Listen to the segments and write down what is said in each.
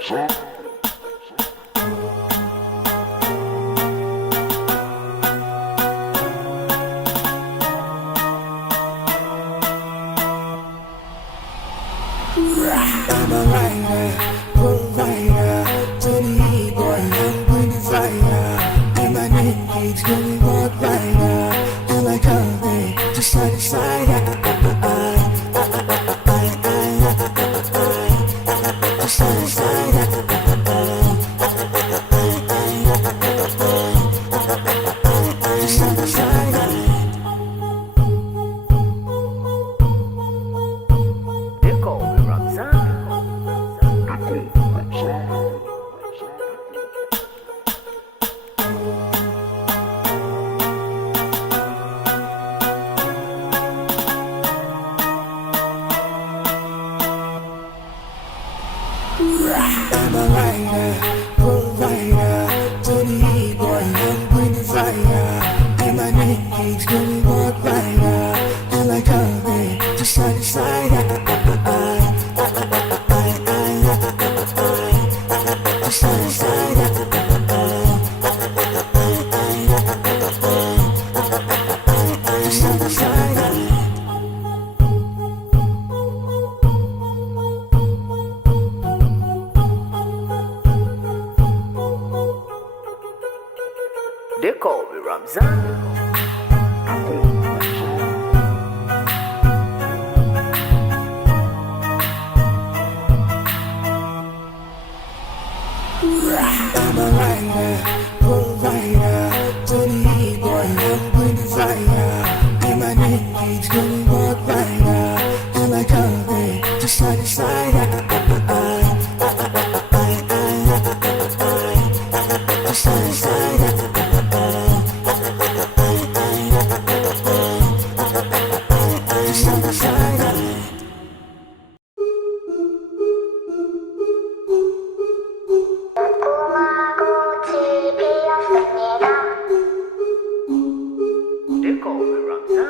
I'm a writer, provider, to the E-boy, I'm going to fire. And my name keeps going walk rider, and like all day, just side to side. Just side to side. Just side to side. I'm a writer, provider, to the E-boy, I'm going to fire. And my name keeps going walk rider, and like all day, just side to side. Just side to side. Just side to side. They call me Ramzan. I'm a writer, provider, to the E-boy, I'm going to fire. And my name keeps going walk rider, and like all day, just side to side. Just side to side. Just side to side. They call me Ramzan.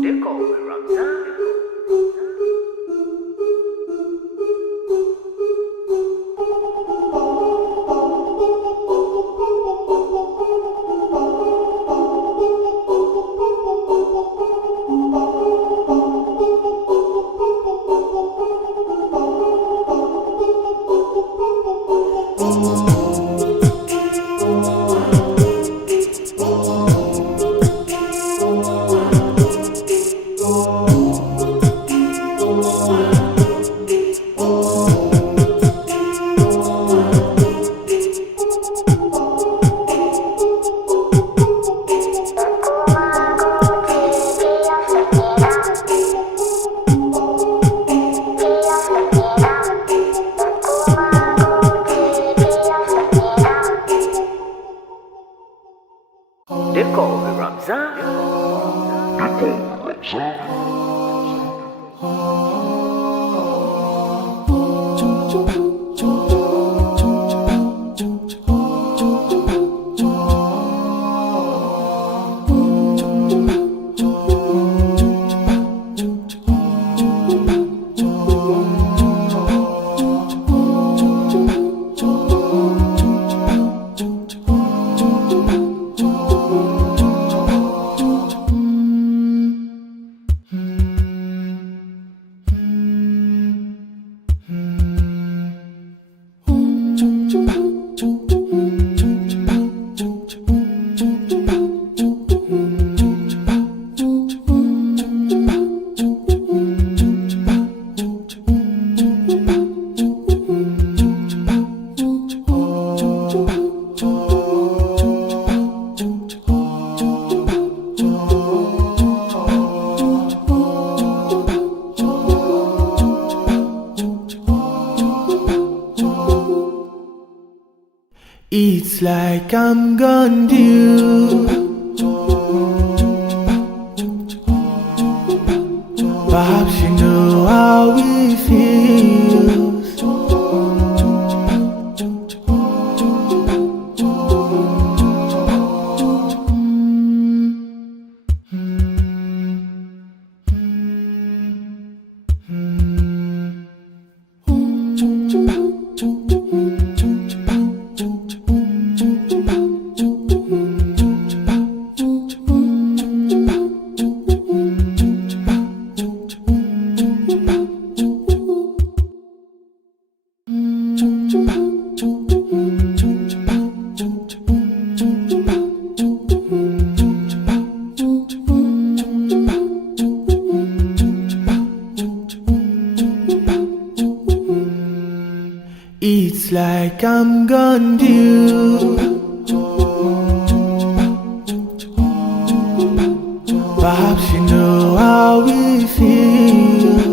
They call me Ramzan. They call me Ramzan. like I'm gonna do. Perhaps you know how it feels. It's like I'm gonna do. Perhaps you know how it feels.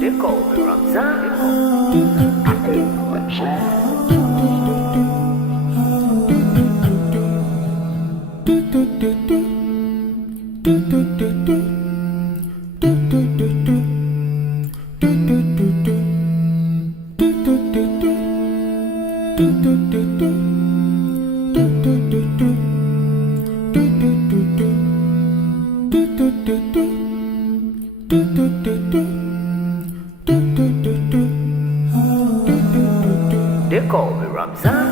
They call me Ramzan. They call me Ramzan.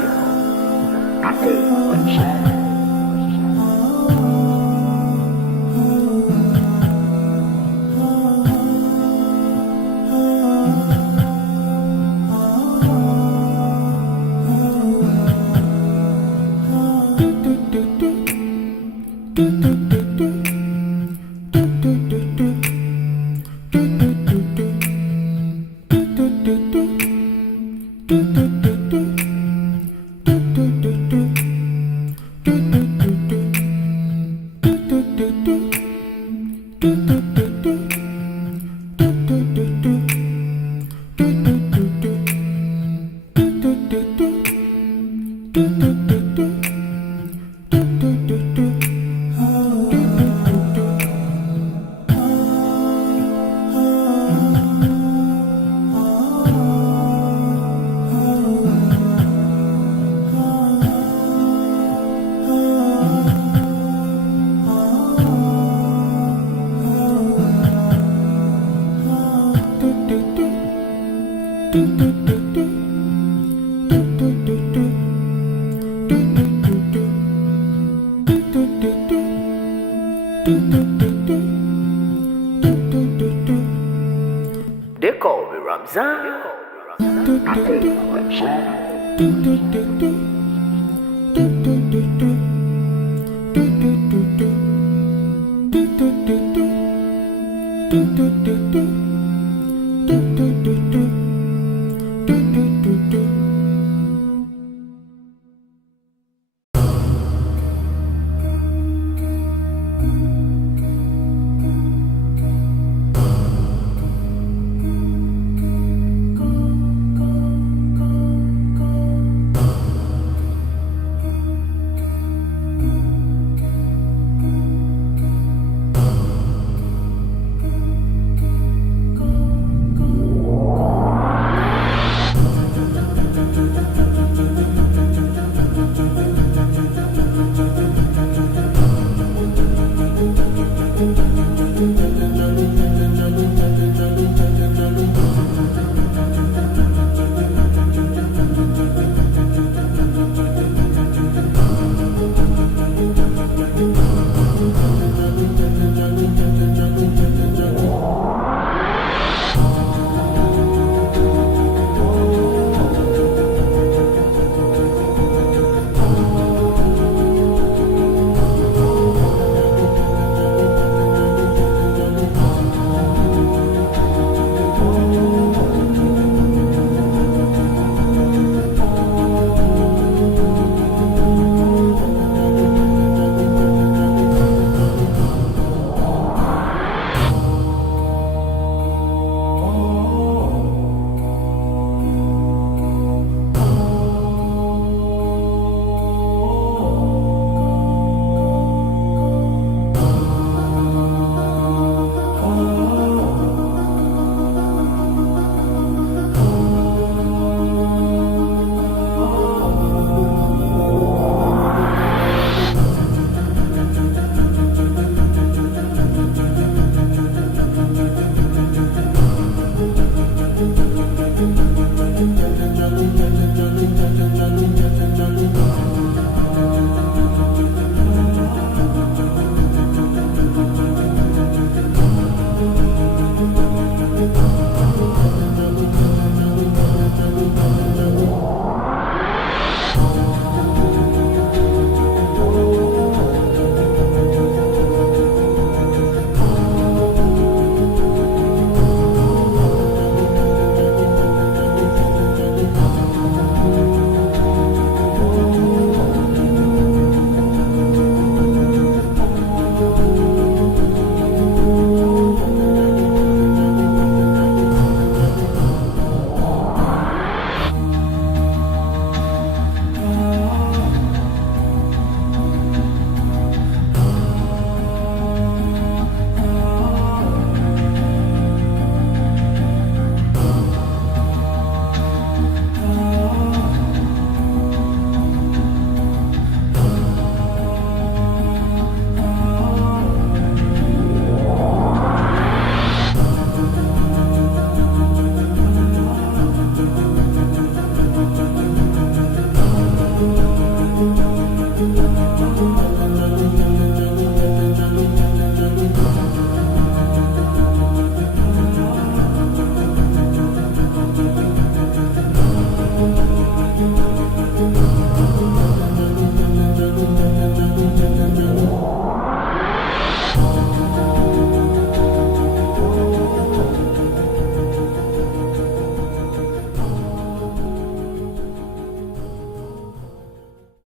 They call me Ramzan.